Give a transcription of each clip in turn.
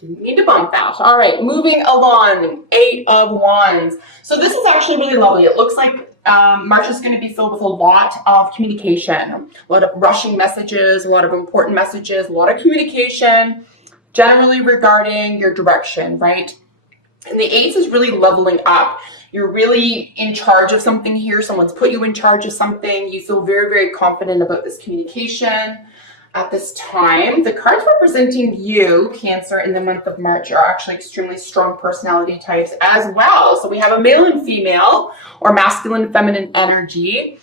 Didn't mean to bump that. All right, moving along. 8 of Wands. So this is actually really lovely. It looks like March is going to be filled with a lot of communication, a lot of rushing messages, a lot of important messages, a lot of communication, generally regarding your direction, right? And the 8 is really leveling up. You're really in charge of something here. Someone's put you in charge of something. You feel very, very confident about this communication. At this time, the cards representing you, Cancer, in the month of March are actually extremely strong personality types as well. So we have a male and female, or masculine, feminine energy.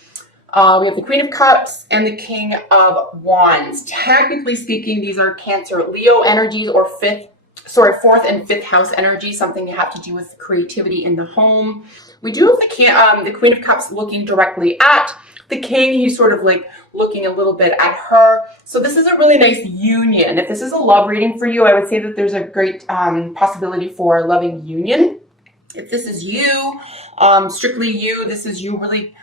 We have the Queen of Cups and the King of Wands. Technically speaking, these are Cancer, Leo energies, or fourth and fifth house energy, something you have to do with creativity in the home. We do have the Queen of Cups looking directly at the King. He's sort of like looking a little bit at her. So this is a really nice union. If this is a love reading for you, I would say that there's a great possibility for a loving union. If this is you, strictly you, this is you really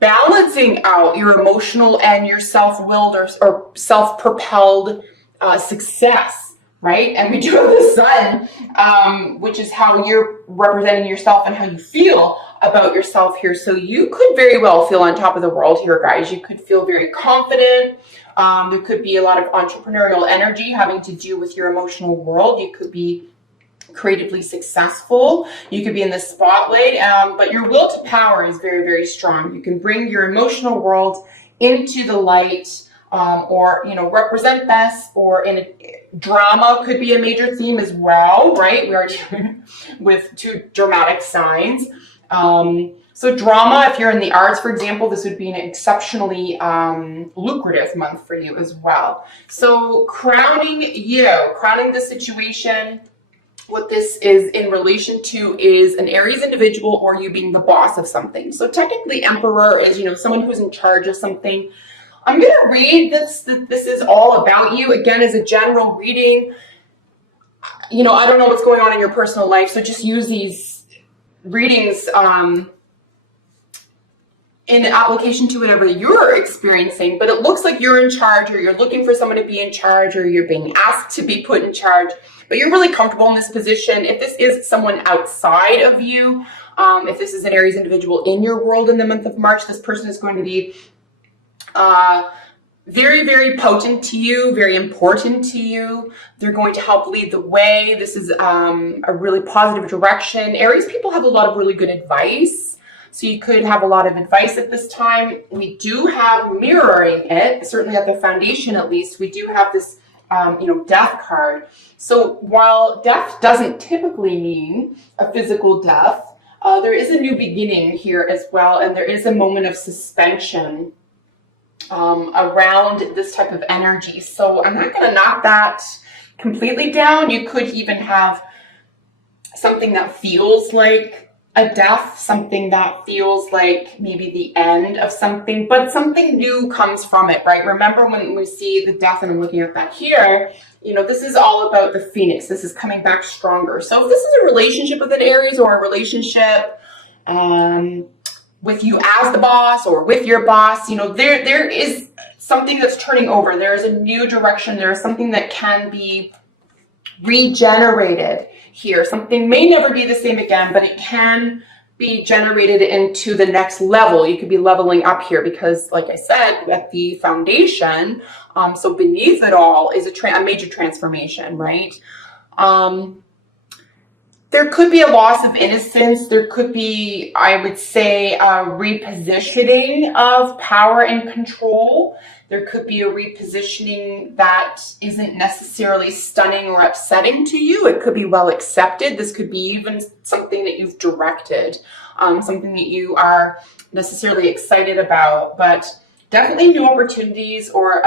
balancing out your emotional and your self-willed or self-propelled success, right? And we do have the Sun, which is how you're representing yourself and how you feel about yourself here. So you could very well feel on top of the world here, guys. You could feel very confident. There could be a lot of entrepreneurial energy having to do with your emotional world. You could be creatively successful. You could be in the spotlight, but your will to power is very, very strong. You can bring your emotional world into the light, or, you know, represent this, or in a drama could be a major theme as well, right? We are dealing with 2 dramatic signs. So drama, if you're in the arts, for example, this would be an exceptionally lucrative month for you as well. So crowning the situation, what this is in relation to is an Aries individual or you being the boss of something. So technically Emperor is, you know, someone who's in charge of something. I'm going to read this. This is all about you. Again, as a general reading, you know, I don't know what's going on in your personal life, so just use these readings in application to whatever you're experiencing. But it looks like you're in charge, or you're looking for someone to be in charge, or you're being asked to be put in charge, but you're really comfortable in this position. If this is someone outside of you, if this is an Aries individual in your world in the month of March, this person is going to be very, very potent to you, very important to you. They're going to help lead the way. This is a really positive direction. Aries people have a lot of really good advice. So you could have a lot of advice at this time. We do have mirroring it, certainly at the foundation at least, we do have this death card. So while death doesn't typically mean a physical death, there is a new beginning here as well, and there is a moment of suspension around this type of energy. So I'm not going to knock that completely down. You could even have something that feels like a death, something that feels like maybe the end of something, but something new comes from it, right? Remember when we see the death, and I'm looking at that here, you know, this is all about the phoenix. This is coming back stronger. So if this is a relationship with an Aries, or a relationship with you as the boss or with your boss, you know, there is something that's turning over. There is a new direction. There is something that can be regenerated here. Something may never be the same again, but it can be generated into the next level. You could be leveling up here because, like I said, at the foundation, so beneath it all is a major transformation, right? There could be a loss of innocence. There could be, I would say, a repositioning of power and control. There could be a repositioning that isn't necessarily stunning or upsetting to you. It could be well accepted. This could be even something that you've directed, something that you are necessarily excited about, but definitely new opportunities, or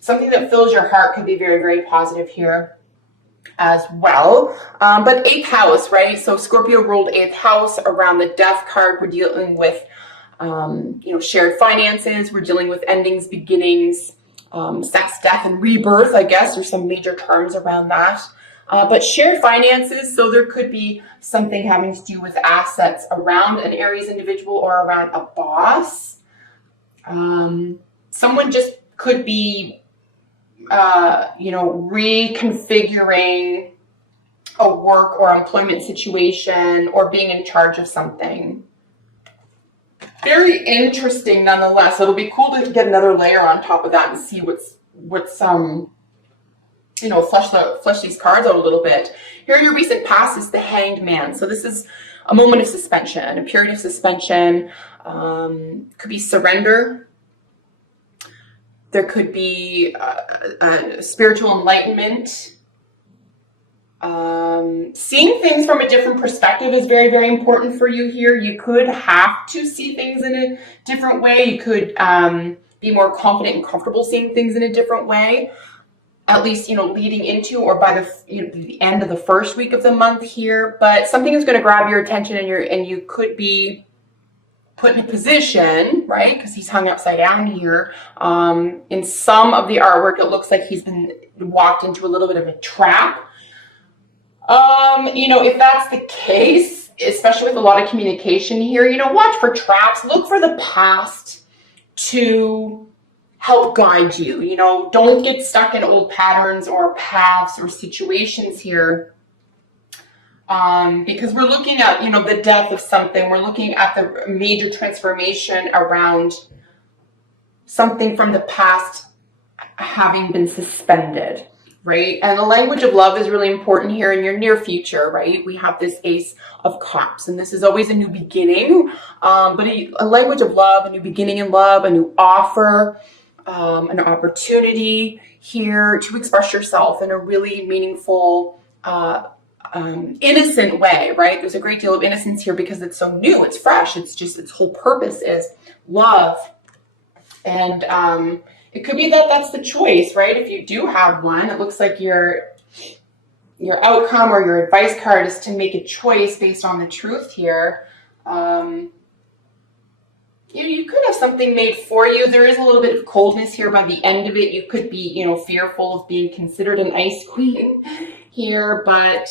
something that fills your heart could be very, very positive here as well. But 8th house, right? So Scorpio ruled 8th house. Around the death card, we're dealing with shared finances. We're dealing with endings, beginnings, sex, death, and rebirth, I guess. There's some major terms around that. But shared finances, so there could be something having to do with assets around an Aries individual or around a boss. Someone just could be reconfiguring a work or employment situation or being in charge of something. Very interesting nonetheless. It'll be cool to get another layer on top of that and see what's flesh these cards out a little bit. Here, your recent past is the Hanged Man. So this is a moment of suspension, a period of suspension. Could be surrender. There could be a spiritual enlightenment. Seeing things from a different perspective is very, very important for you here. You could have to see things in a different way. You could be more confident and comfortable seeing things in a different way, at least, leading into or by the end of the first week of the month here. But something is going to grab your attention, and you could be put in a position, right? Because he's hung upside down here. In some of the artwork, it looks like he's been walked into a little bit of a trap. If that's the case, especially with a lot of communication here, watch for traps. Look for the past to help guide you. Don't get stuck in old patterns or paths or situations here. Because we're looking at, the death of something. We're looking at the major transformation around something from the past having been suspended, right? And the language of love is really important here in your near future, right? We have this Ace of Cups, and this is always a new beginning, but a language of love, a new beginning in love, a new offer, an opportunity here to express yourself in a really meaningful, innocent way, right? There's a great deal of innocence here because it's so new, it's fresh, its whole purpose is love. And it could be that that's the choice, right? If you do have one, it looks like your outcome or your advice card is to make a choice based on the truth here. You could have something made for you. There is a little bit of coldness here by the end of it. You could be, fearful of being considered an ice queen here, but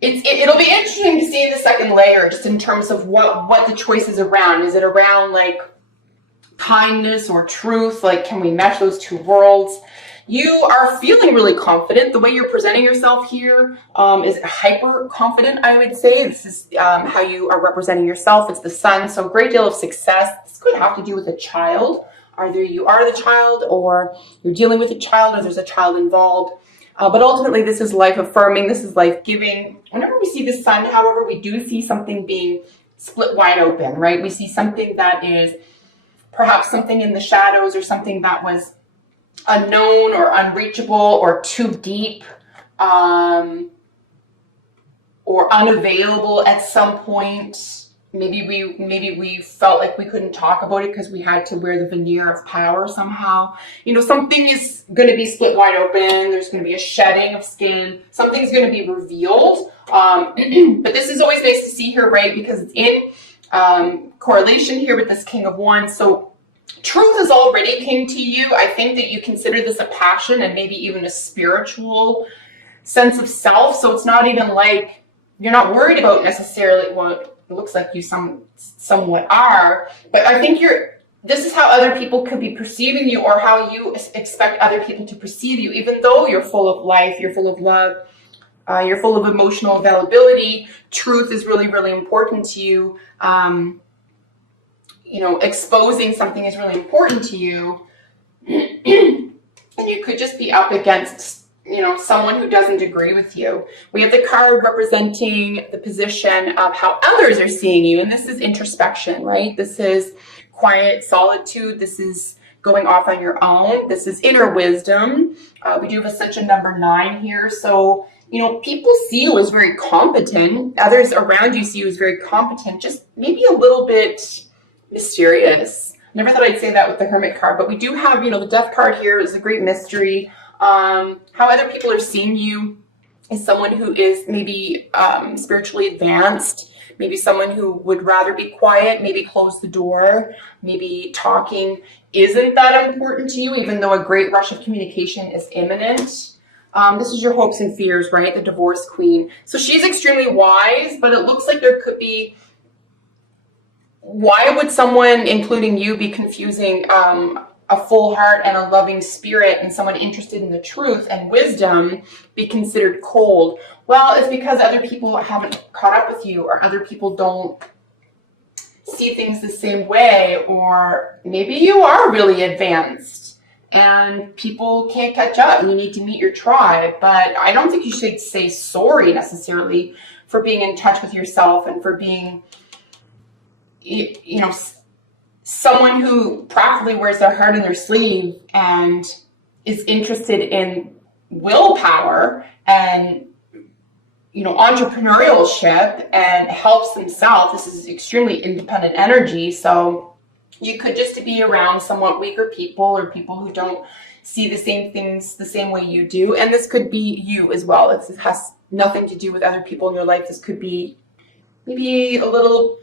it'll be interesting to see the second layer, just in terms of what the choice is around. Is it around like kindness or truth? Like, can we mesh those two worlds? You are feeling really confident. The way you're presenting yourself here is hyper confident, I would say. This is how you are representing yourself. It's the sun, so a great deal of success. This could have to do with a child. Either you are the child, or you're dealing with a child, or there's a child involved. But ultimately, this is life affirming. This is life giving. Whenever we see the sun, however, we do see something being split wide open, right? We see something that is perhaps something in the shadows, or something that was unknown or unreachable or too deep, or unavailable at some point. Maybe we felt like we couldn't talk about it because we had to wear the veneer of power somehow. Something is going to be split wide open. There's going to be a shedding of skin. Something's going to be revealed. But this is always nice to see here, right? Because it's in correlation here with this King of Wands. So truth is already king to you. I think that you consider this a passion and maybe even a spiritual sense of self. So it's not even like you're not worried about necessarily what it looks like you somewhat are, but I think this is how other people could be perceiving you, or how you expect other people to perceive you. Even though you're full of life, you're full of love, you're full of emotional availability, truth is really, really important to you. Exposing something is really important to you. And you could just be up against someone who doesn't agree with you. We have the card representing the position of how others are seeing you. And this is introspection, right? This is quiet solitude. This is going off on your own. This is inner wisdom. We do have Ascension number 9 here. So, people see you as very competent. Others around you see you as very competent, just maybe a little bit mysterious. Never thought I'd say that with the Hermit card, but we do have, the Death card here is a great mystery. How other people are seeing you is someone who is maybe spiritually advanced, maybe someone who would rather be quiet, maybe close the door, maybe talking isn't that important to you, even though a great rush of communication is imminent. This is your hopes and fears, right? The Divorce Queen. So she's extremely wise, but it looks like there could be, why would someone, including you, be confusing a full heart and a loving spirit and someone interested in the truth and wisdom be considered cold? Well, it's because other people haven't caught up with you, or other people don't see things the same way, or maybe you are really advanced and people can't catch up and you need to meet your tribe. But I don't think you should say sorry necessarily for being in touch with yourself and for being, you know, someone who practically wears their heart in their sleeve and is interested in willpower and, you know, entrepreneurship and helps themselves. This is extremely independent energy. So you could just be around somewhat weaker people or people who don't see the same things the same way you do. And this could be you as well. It has nothing to do with other people in your life. This could be maybe a little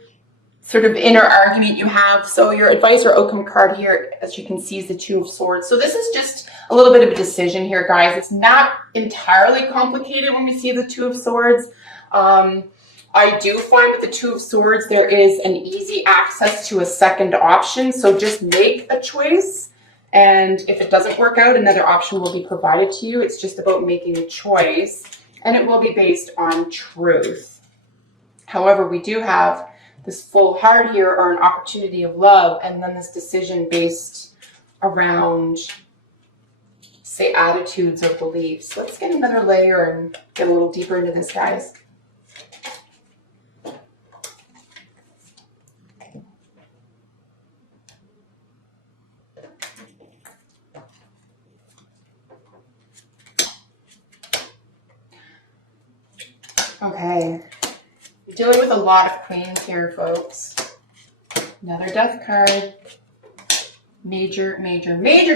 sort of inner argument you have. So your advice or outcome card here, as you can see, is the Two of Swords. So this is just a little bit of a decision here, guys. It's not entirely complicated when we see the Two of Swords. I do find with the Two of Swords, there is an easy access to a second option. So just make a choice. And if it doesn't work out, another option will be provided to you. It's just about making a choice, and it will be based on truth. However, we do have this full heart here, or an opportunity of love, and then this decision based around, say, attitudes or beliefs. Let's get another layer and get a little deeper into this, guys. Okay. Dealing with a lot of queens here, folks. Another death card. Major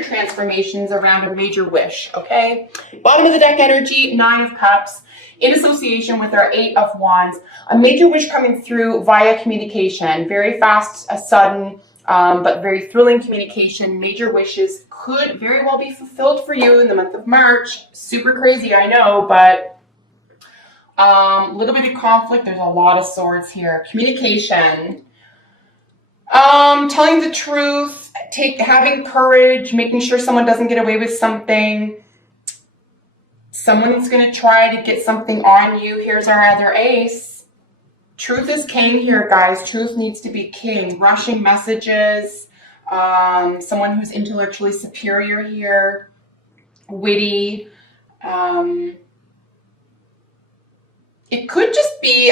transformations around a major wish, okay? Bottom of the deck energy, Nine of Cups, in association with our Eight of Wands. A major wish coming through via communication. Very fast, sudden, but very thrilling communication. Major wishes could very well be fulfilled for you in the month of March. Super crazy, I know, but a little bit of conflict. There's a lot of swords here. Communication. Telling the truth, having courage, making sure someone doesn't get away with something. Someone's going to try to get something on you. Here's our other ace. Truth is king here, guys. Truth needs to be king. Rushing messages. Someone who's intellectually superior here. Witty. It could just be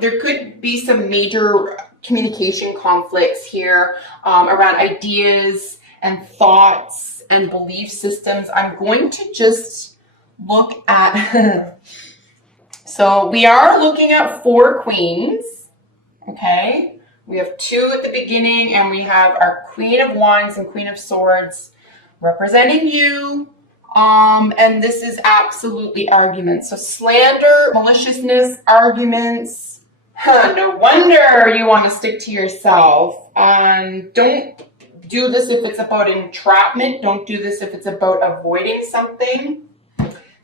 there could be some major communication conflicts here around ideas and thoughts and belief systems. I'm going to just look at, so we are looking at 4 queens, okay? We have 2 at the beginning, and we have our Queen of Wands and Queen of Swords representing you. And this is absolutely arguments. So slander, maliciousness, arguments. No wonder you want to stick to yourself. Don't do this if it's about entrapment. Don't do this if it's about avoiding something.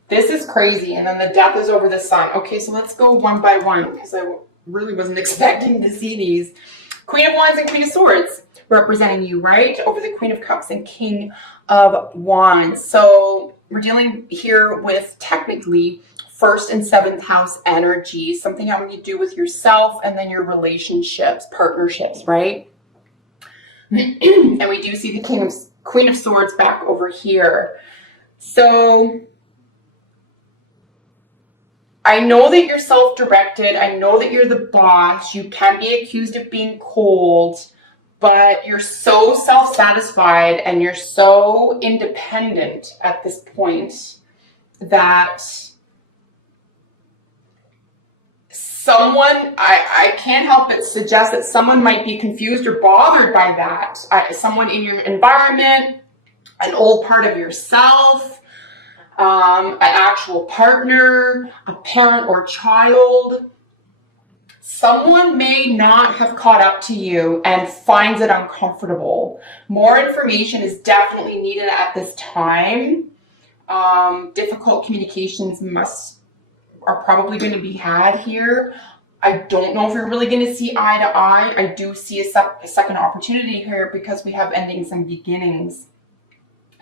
This is crazy. And then the death is over the sun. Okay, so let's go one by one, because I really wasn't expecting to see these. Queen of Wands and Queen of Swords representing you, right? Over the Queen of Cups and King of Wands. So we're dealing here with technically 1st and 7th house energy, something having to do with yourself and then your relationships, partnerships, right? And we do see the Queen of Swords back over here. So I know that you're self-directed. I know that you're the boss. You can be accused of being cold, but you're so self-satisfied and you're so independent at this point that I can't help but suggest that someone might be confused or bothered by that. Someone in your environment, an old part of yourself, an actual partner, a parent or child. Someone may not have caught up to you and finds it uncomfortable. More information is definitely needed at this time. Difficult communications are probably going to be had here. I don't know if you're really going to see eye to eye. I do see a second opportunity here because we have endings and beginnings.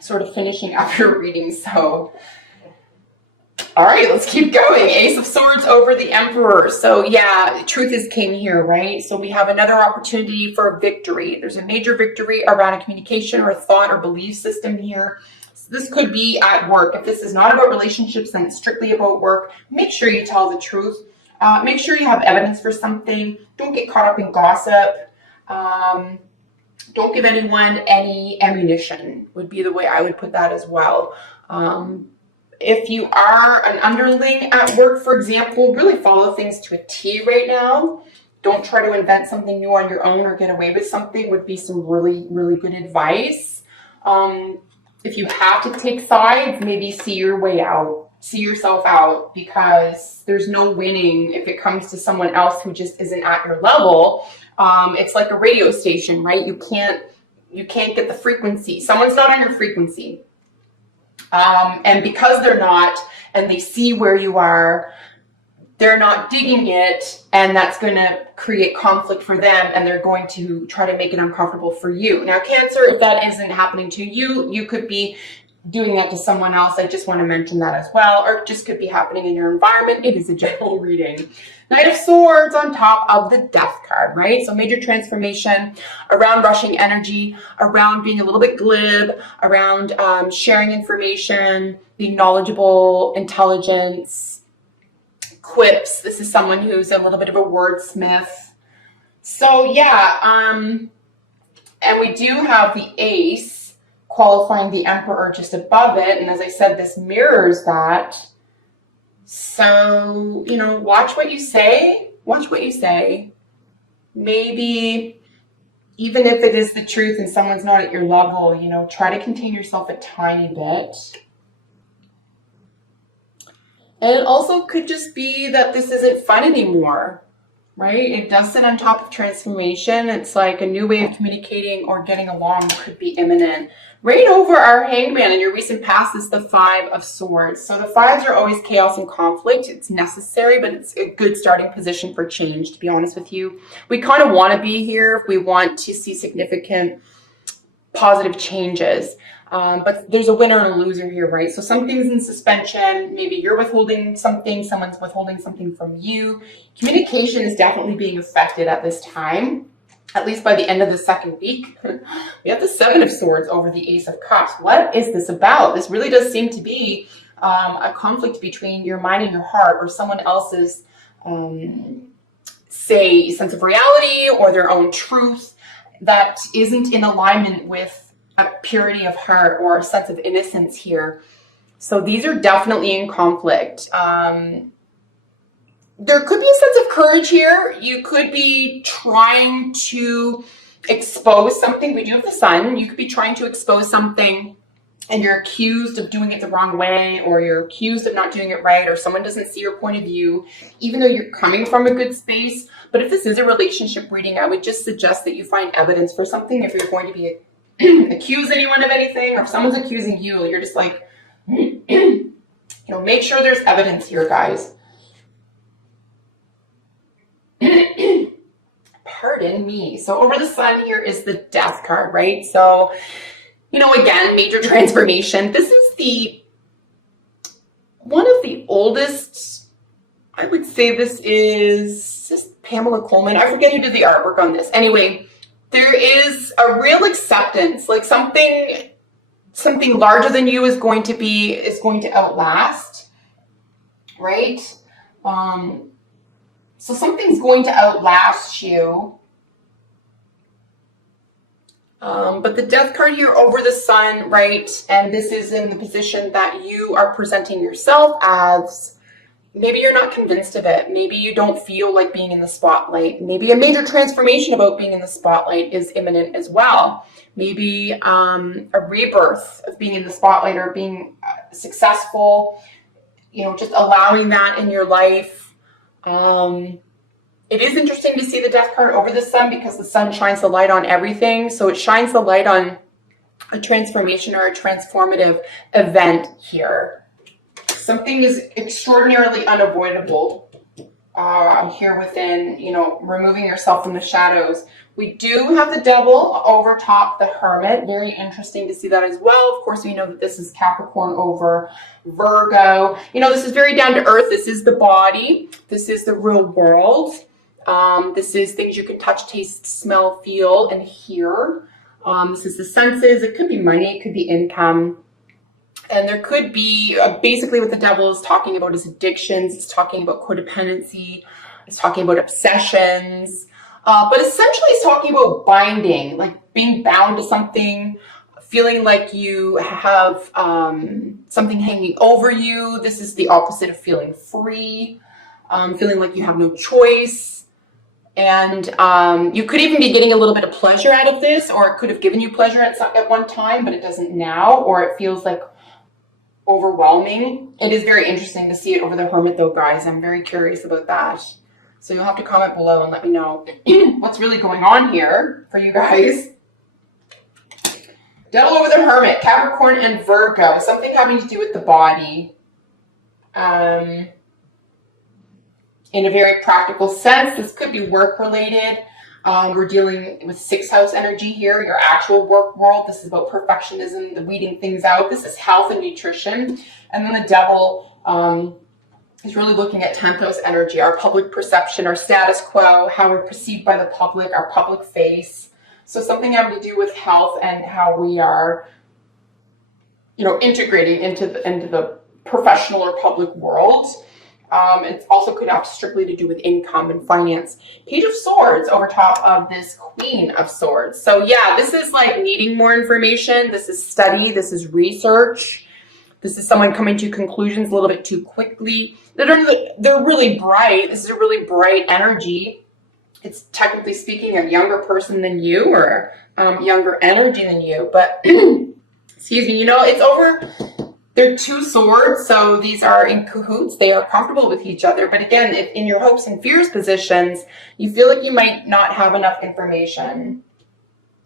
sort of finishing up your reading. So, all right, let's keep going. Ace of Swords over the Emperor. So yeah, truth is king here, right? So we have another opportunity for victory. There's a major victory around a communication or a thought or belief system here. So this could be at work. If this is not about relationships, then it's strictly about work. Make sure you tell the truth. Make sure you have evidence for something. Don't get caught up in gossip. Don't give anyone any ammunition, would be the way I would put that as well. If you are an underling at work, for example, really follow things to a T right now. Don't try to invent something new on your own or get away with something, would be some really, really good advice. If you have to take sides, maybe see your way out. See yourself out, because there's no winning if it comes to someone else who just isn't at your level. It's like a radio station, right? You can't get the frequency. Someone's not on your frequency. And because they're not, and they see where you are, they're not digging it, and that's going to create conflict for them, and they're going to try to make it uncomfortable for you. Now, Cancer, if that isn't happening to you, you could be doing that to someone else. I just want to mention that as well, or it just could be happening in your environment. It is a general reading. Knight of Swords on top of the Death card, right? So major transformation around rushing energy, around being a little bit glib, around sharing information, being knowledgeable, intelligence, quips. This is someone who's a little bit of a wordsmith. So yeah, and we do have the Ace qualifying the Emperor just above it. And as I said, this mirrors that. So, you know, watch what you say. Watch what you say. Maybe even if it is the truth and someone's not at your level, you know, try to contain yourself a tiny bit. And it also could just be that this isn't fun anymore, right? It does sit on top of transformation. It's like a new way of communicating or getting along could be imminent. Right over our Hangman in your recent past is the Five of Swords. So the fives are always chaos and conflict. It's necessary, but it's a good starting position for change, to be honest with you. We kind of want to be here if we want to see significant positive changes. But there's a winner and a loser here, right? So something's in suspension. Maybe you're withholding something. Someone's withholding something from you. Communication is definitely being affected at this time, at least by the end of the second week. We have the Seven of Swords over the Ace of Cups. What is this about? This really does seem to be a conflict between your mind and your heart, or someone else's, say, sense of reality or their own truth that isn't in alignment with a purity of heart or a sense of innocence here. So these are definitely in conflict. There could be a sense of courage here. You could be trying to expose something. We do have the Sun. You could be trying to expose something and you're accused of doing it the wrong way, or you're accused of not doing it right, or someone doesn't see your point of view, even though you're coming from a good space. But if this is a relationship reading, I would just suggest that you find evidence for something. If you're going to be accuse anyone of anything, or if someone's accusing you, you're just like, you know, make sure there's evidence here, guys. Pardon me. So over the Sun here is the Death card, right? So, you know, again, major transformation. This is one of the oldest, I would say this is Pamela Coleman. I forget who did the artwork on this. Anyway, there is a real acceptance, like something larger than you is going to outlast, right? So something's going to outlast you. But the Death card here over the Sun, right? And this is in the position that you are presenting yourself as. Maybe you're not convinced of it. Maybe you don't feel like being in the spotlight. Maybe a major transformation about being in the spotlight is imminent as well. Maybe a rebirth of being in the spotlight or being successful, you know, just allowing that in your life. It is interesting to see the Death card over the Sun because the Sun shines the light on everything. So it shines the light on a transformation or a transformative event here. Something is extraordinarily unavoidable here within, you know, removing yourself from the shadows. We do have the Devil over top the Hermit. Very interesting to see that as well. Of course, we know that this is Capricorn over Virgo. You know, this is very down to earth. This is the body. This is the real world. This is things you can touch, taste, smell, feel, and hear. This is the senses. It could be money. It could be income. And there could be, basically what the Devil is talking about is addictions. It's talking about codependency. It's talking about obsessions. But essentially it's talking about binding, like being bound to something, feeling like you have something hanging over you. This is the opposite of feeling free, feeling like you have no choice. And you could even be getting a little bit of pleasure out of this, or it could have given you pleasure at one time, but it doesn't now, or it feels like overwhelming. It is very interesting to see it over the Hermit though, guys. I'm very curious about that. So you'll have to comment below and let me know what's really going on here for you guys. Devil over the Hermit, Capricorn and Virgo. Something having to do with the body. In a very practical sense, this could be work related. We're dealing with 6th house energy here, your actual work world. This is about perfectionism, the weeding things out. This is health and nutrition. And then the Devil is really looking at 10th house energy, our public perception, our status quo, how we're perceived by the public, our public face. So something having to do with health and how we are, you know, integrating into the professional or public world. It also could have strictly to do with income and finance. Page of Swords over top of this Queen of Swords. So yeah, this is like needing more information. This is study. This is research. This is someone coming to conclusions a little bit too quickly. They're really bright. This is a really bright energy. It's technically speaking a younger person than you, or younger energy than you. But excuse me, you know, it's over. They're 2 swords, so these are in cahoots. They are comfortable with each other. But again, if in your hopes and fears positions, you feel like you might not have enough information.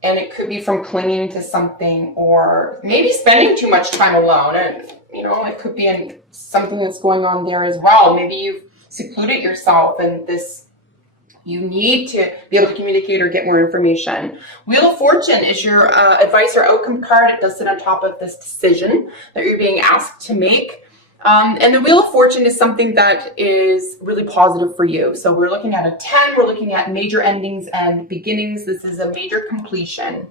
And it could be from clinging to something, or maybe spending too much time alone. And, you know, it could be something that's going on there as well. Maybe you've secluded yourself and you need to be able to communicate or get more information. Wheel of Fortune is your advice or outcome card. It does sit on top of this decision that you're being asked to make. And the Wheel of Fortune is something that is really positive for you. So we're looking at a 10, we're looking at major endings and beginnings. This is a major completion.